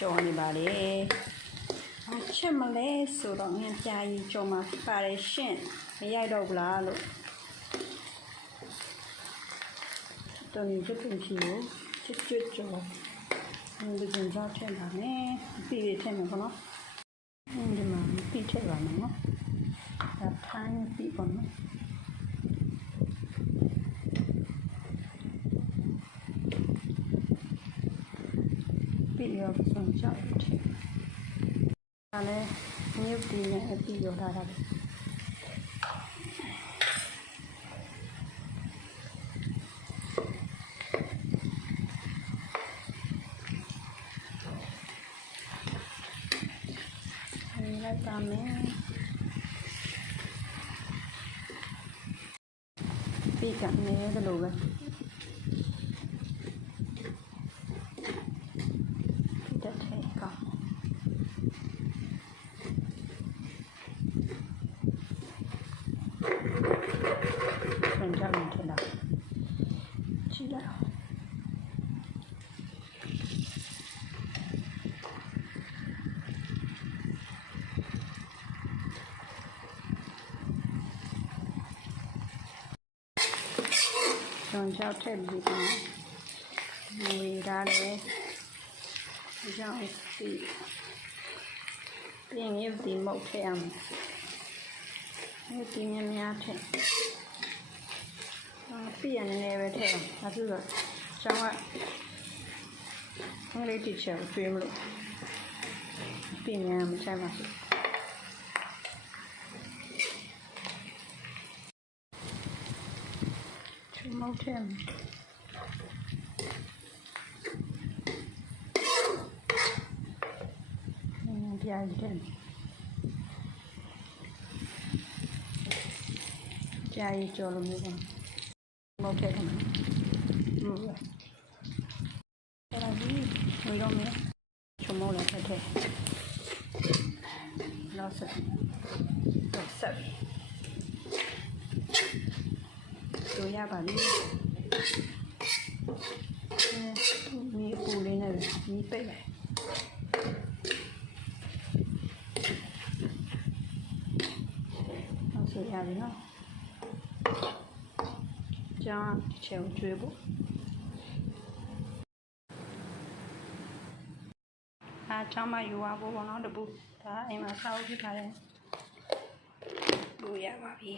ကြော်နေပါလေအချက်မလဲဆိုတော့ငါပြာကြီးကြော်မှာပါတယ်ရှင်မရိုက်တော့ဘူးလားလို့တော်နေကြည့်ချင်လို့ချစ်ချစ်ကြော်ဒီကင်ကြောက်ထည့်ပါမယ်ပြီးရထည့်မယ်ပေါ့နော်ဒီမှာပြီးထည့်ပါမယ်နော်ဒါထိုင်းပြီးပေါ့နော်ပြီးရောဆုံးကြောက်ထည့်ဒါလည်းမြုပ်ပြီးနဲ့ပြီးရောထားတာပဲလိုက်ပါမယ်ပြီးကနေတယ်လို့ပဲတက်ထဲကောင်းဆန်ကြမယ်ထင်တာကြည့်လိုက်ကြောက်ထည့်ပြီးတော့ငွေထားတယ်ကြောက်စီပြင်ရဒီမုတ်ထည့်အောင်ဒီမြများထည့်ပြရနေပဲထည့်အောင်အခုတော့ကျောင်းကအင်္ဂလိပ်တီချာကျွေးမလို့ပြင်များမချိုက်ပါဘူးမုတ်ထဲပြားကြီးတယ်ကြာရီကြော်လို့မျိုးပေါ့မုတ်ထဲမှာဟုတ်ပါအဲ့ဒါကြီးဝေတော့မယ်ချုံမောလည်းထည့်နောက်ဆက်တို့ရပါလိမ့်มีปูလေးနဲ့มีပိတ်လိုက်အောင်ဆိုရပြီနော်ကျောင်းတစ်ချက်ကိုကျွေးဖို့ကျောင်းမှာယူရဖို့ပေါ့နော်တပူဒါအိမ်မှာစောက်ပြထားတယ်လို့ရပါပြီ